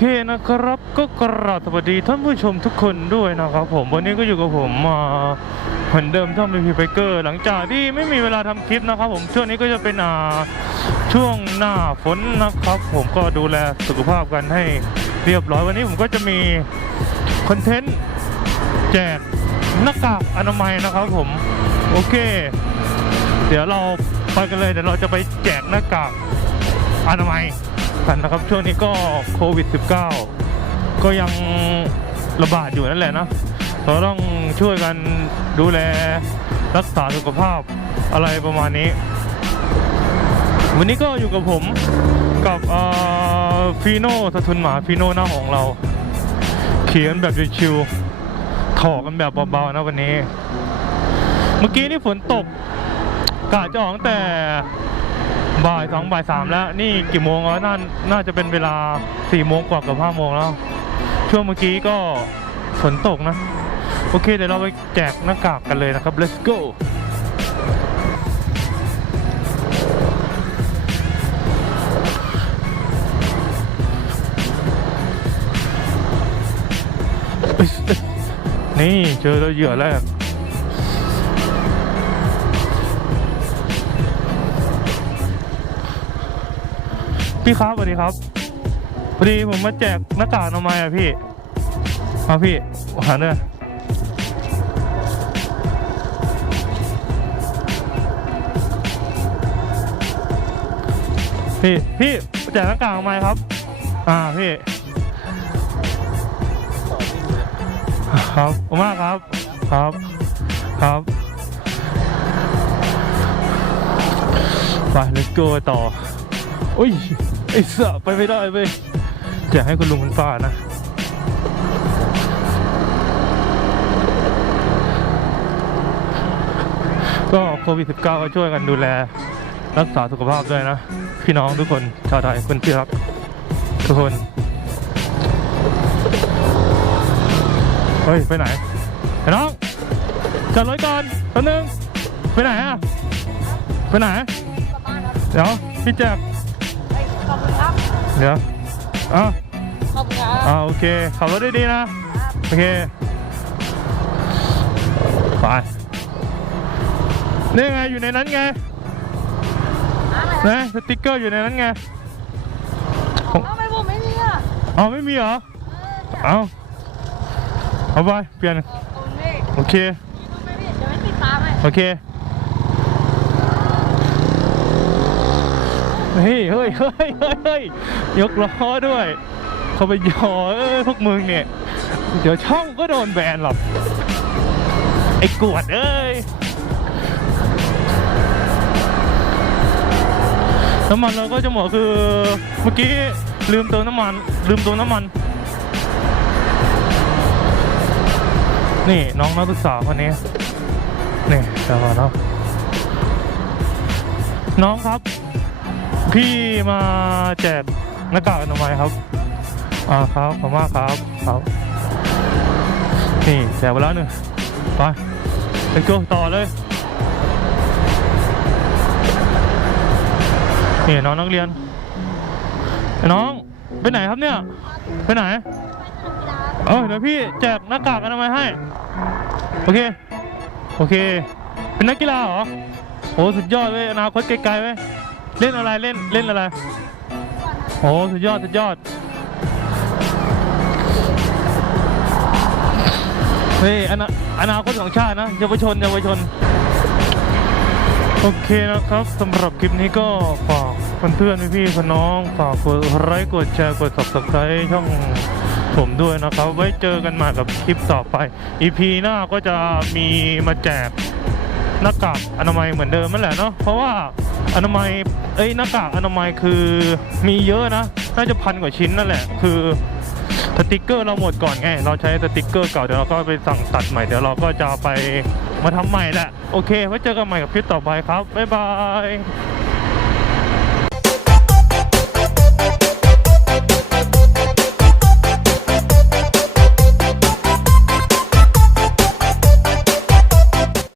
คนะครับก็กราบสวัสดีท่านผู้ชมทุกคนด้วยนะครับผมวันนี้ก็อยู่กับผมมาเหมือนเดิมช่องพีพีไฟเกอร์หลังจากที่ไม่มีเวลาทำคลิปนะครับผมช่วงนี้ก็จะเป็นอ่าช่วงหน้าฝนนะครับ ผมก็ดูแลสุขภาพกันให้เรียบร้อยวันนี้ผมก็จะมีคอนเทนต์แจกหน้ากากอนามัยนะครับผมโอเค เดี๋ยวเราไปกันเลยเดี๋ยวเราจะไปแจกหน้ากากอนามัย กันนะครับช่วงนี้ก็โควิด -19 ก็ยังระบาดอยู่นั่นแหละนะเราต้องช่วยกันดูแลรักษาสุขภาพอะไรประมาณนี้ วันนี้ก็อยู่กับผมกับฟีโน่สะทุนหมาฟีโน่หน้าของเรา เขียนแบบชิวๆถอกันแบบเบาๆนะวันนี้ เมื่อกี้นี่ฝนตกกะจะออกตั้งแต่ บ่ายสองบ่ายสามแล้ว นี่กี่โมงแล้วน่าน่าจะเป็นเวลาสี่โมงกว่ากับห้าโมงแล้ว ช่วงเมื่อกี้ก็ฝนตกนะ โอเค เดี๋ยวเราไปแจกหน้ากากกันเลยนะครับ let's go นี่เจอแล้วเหยื่อแรก พี่ครับสวัสดีครับพอดีผมมาแจกหน้ากากอนามัยอะพี่มาพี่หาเนี่ยพี่พี่แจกหน้ากากอนามัยครับ อ่าพี่ครับขอบคุณมากครับ ครับ ครับ ไป let's go ต่อ อุ้ย ไอ้เสือไปไม่ได้เว้ยอยากให้คุณลุงคุณป้านะก็โควิด -19 ก็ช่วยกันดูแล รักษาสุขภาพด้วยนะ พี่น้องทุกคนชาวไทยคนที่รักทุกคน เฮ้ย ไปไหนไอ้น้องจอดรถก่อนคนนึง ไปไหนอะ ไปไหน เดี๋ยว พี่แจกขอบคุณครับ เดี๋ยวอะขอบคุณครับ อ่าโอเค ขับรถได้ดีนะ โอเค ไป นี่ไงอยู่ในนั้นไงอะไรนะสติ๊กเกอร์อยู่ในนั้นไงทำไมผมไม่มีอะเอาไม่มีเหรอ เอาเอาไป เปลี่ยนขอบคุณพี่โอเคพี่รู้ไหมพี่เดี๋ยวไม่ติดตามให้โอเค เฮ้ยเฮ้ยเฮ้ยเฮ้ยยกล้อด้วย เขาไปหยอเอ้ยพวกมึงเนี่ย เดี๋ยวช่องก็โดนแบนหรอกไอ้กวดเอ้ยน้ำมันเราก็จะหมดคือเมื่อกี้ลืมเติมน้ำมัน ลืมเติมน้ำมัน นี่น้องนักศึกษาคนนี้นี่เดี๋ยวก่อนเนาะน้องครับ พี่มาแจกหน้ากากอนามัยครับ อ่าครับขอบคุณมากครับครับนี่แจกไปแล้วหนึ่งไปไปโกต่อเลยนี่น้องนักเรียน น้องไปไหนครับเนี่ย ไปไหนเออเดี๋ยวพี่แจกหน้ากากอนามัยให้ โอเค โอเค เป็นนักกีฬาเหรอโหสุดยอดเว้ยอนาคตไกลๆเว้ย เล่นอะไรเล่นเล่นอะไรโหสุดยอดสุดยอดเฮ้ยอนาอนาคตของชาตินะเยาวชนเยาวชน โอเคนะครับสำหรับคลิปนี้ก็ฝากเพื่อนๆพี่ๆพี่น้องฝากกดไลค์กดแชร์กด subscribe ช่องผมด้วยนะครับ ไว้เจอกันใหม่กับคลิปต่อไป EP หน้าก็จะมีมาแจกหน้ากากอนามัยเหมือนเดิมนั่นแหละเนาะเพราะว่า อนามัยเอ้ยหน้ากากอนามัยคือมีเยอะนะ น่าจะพันกว่าชิ้นนั่นแหละ คือสติกเกอร์เราหมดก่อนไง เราใช้สติกเกอร์เก่าเดี๋ยวเราก็ไปสั่งตัดใหม่ เดี๋ยวเราก็จะไปมาทำใหม่แหละ โอเค ไว้เจอกันใหม่กับคลิปต่อไปครับ บ๊ายบาย